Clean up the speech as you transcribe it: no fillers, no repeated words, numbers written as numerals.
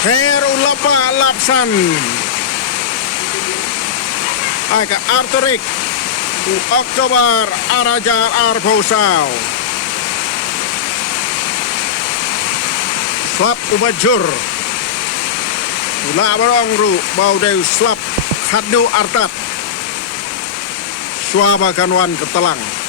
Her ulapa lapsan. Aika artorik. U Oktober arajar arposau. Slap ubajur. Ula barong ru bau deu slap khadu artad. Suabakan wan ketelang.